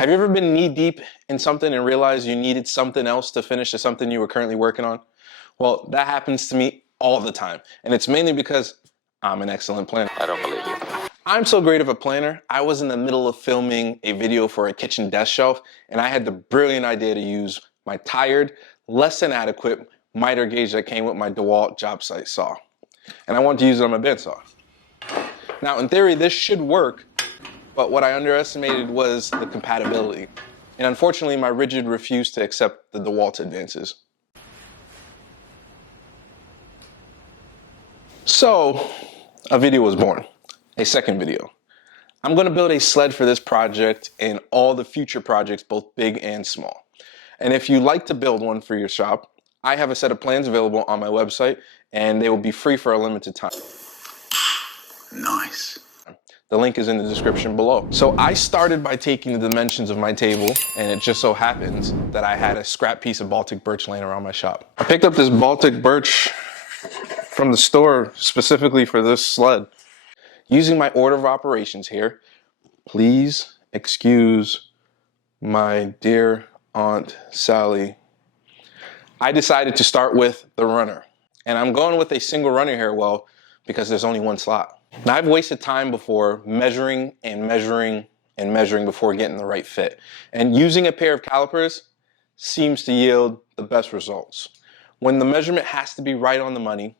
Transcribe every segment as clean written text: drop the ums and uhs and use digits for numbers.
Have you ever been knee deep in something and realized you needed something else to finish the something you were currently working on? Well, that happens to me all the time. And it's mainly because I'm an excellent planner. I don't believe you. I'm so great of a planner. I was in the middle of filming a video for a kitchen desk shelf, and I had the brilliant idea to use my tired, less than adequate miter gauge that came with my DeWalt job site saw. And I wanted to use it on my bandsaw. Now, in theory, this should work, but what I underestimated was the compatibility. And unfortunately, my rigid refused to accept the DeWalt advances. So, a video was born, a second video. I'm gonna build a sled for this project and all the future projects, both big and small. And if you like to build one for your shop, I have a set of plans available on my website, and they will be free for a limited time. Nice. The link is in the description below. So I started by taking the dimensions of my table, and it just so happens that I had a scrap piece of Baltic birch laying around my shop. I picked up this Baltic birch from the store specifically for this sled. Using my order of operations here, please excuse my dear Aunt Sally. I decided to start with the runner, and I'm going with a single runner here, well, because there's only one slot. Now, I've wasted time before measuring and measuring and measuring before getting the right fit. And using a pair of calipers seems to yield the best results. When the measurement has to be right on the money,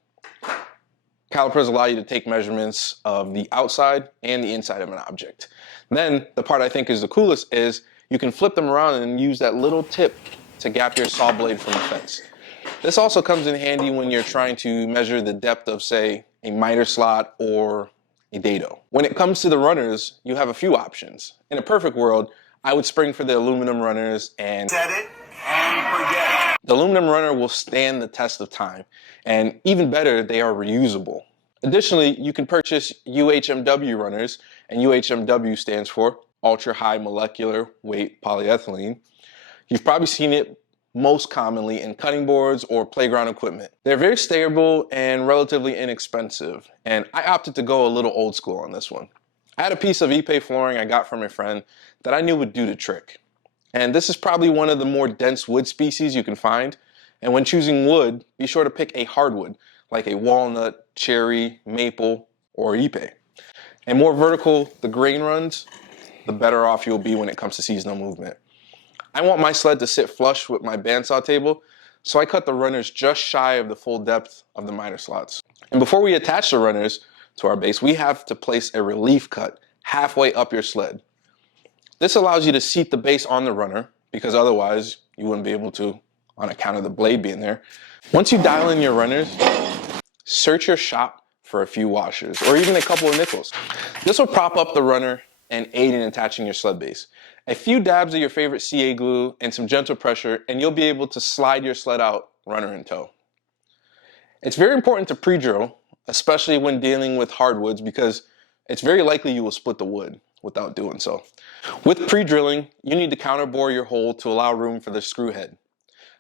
calipers allow you to take measurements of the outside and the inside of an object. Then, the part I think is the coolest is you can flip them around and use that little tip to gap your saw blade from the fence. This also comes in handy when you're trying to measure the depth of, say, a miter slot or a dado. When it comes to the runners, you have a few options. In a perfect world, I would spring for the aluminum runners and Set it and forget it. The aluminum runner will stand the test of time, and even better, they are reusable. Additionally, you can purchase UHMW runners, and UHMW stands for Ultra High Molecular Weight Polyethylene. You've probably seen it most commonly in cutting boards or playground equipment. They're very stable and relatively inexpensive, and I opted to go a little old school on this one. I had a piece of Ipe flooring I got from a friend that I knew would do the trick. And this is probably one of the more dense wood species you can find, and when choosing wood, be sure to pick a hardwood, like a walnut, cherry, maple, or Ipe. And more vertical the grain runs, the better off you'll be when it comes to seasonal movement. I want my sled to sit flush with my bandsaw table, so I cut the runners just shy of the full depth of the miter slots. And before we attach the runners to our base, we have to place a relief cut halfway up your sled. This allows you to seat the base on the runner, because otherwise you wouldn't be able to on account of the blade being there. Once you dial in your runners, search your shop for a few washers or even a couple of nickels. This will prop up the runner and aid in attaching your sled base. A few dabs of your favorite CA glue and some gentle pressure, and you'll be able to slide your sled out, runner in tow. It's very important to pre-drill, especially when dealing with hardwoods, because it's very likely you will split the wood without doing so. With pre-drilling, you need to counterbore your hole to allow room for the screw head.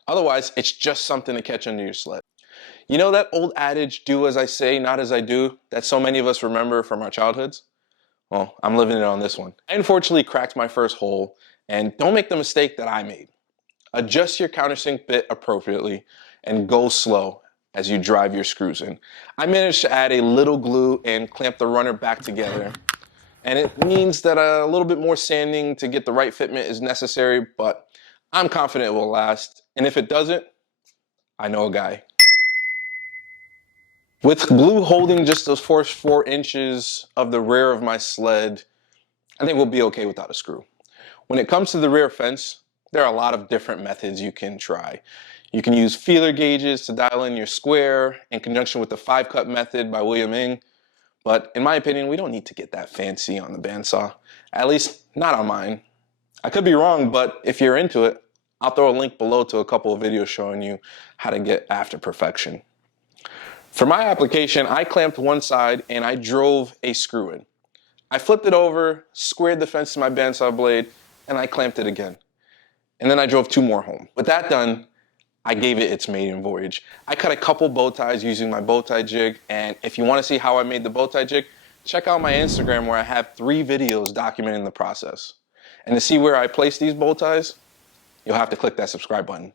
Otherwise, it's just something to catch under your sled. You know that old adage, do as I say, not as I do, that so many of us remember from our childhoods? Well, I'm living it on this one. I unfortunately cracked my first hole, and don't make the mistake that I made. Adjust your countersink bit appropriately and go slow as you drive your screws in. I managed to add a little glue and clamp the runner back together. And it means that a little bit more sanding to get the right fitment is necessary, but I'm confident it will last. And if it doesn't, I know a guy. With glue holding just those first 4 inches of the rear of my sled, I think we'll be okay without a screw. When it comes to the rear fence, there are a lot of different methods you can try. You can use feeler gauges to dial in your square in conjunction with the 5-cut method by William Ng. But in my opinion, we don't need to get that fancy on the bandsaw, at least not on mine. I could be wrong, but if you're into it, I'll throw a link below to a couple of videos showing you how to get after perfection. For my application, I clamped one side and I drove a screw in. I flipped it over, squared the fence to my bandsaw blade, and I clamped it again. And then I drove 2 more home. With that done, I gave it its maiden voyage. I cut a couple bow ties using my bow tie jig, and if you want to see how I made the bow tie jig, check out my Instagram where I have 3 videos documenting the process. And to see where I place these bow ties, you'll have to click that subscribe button.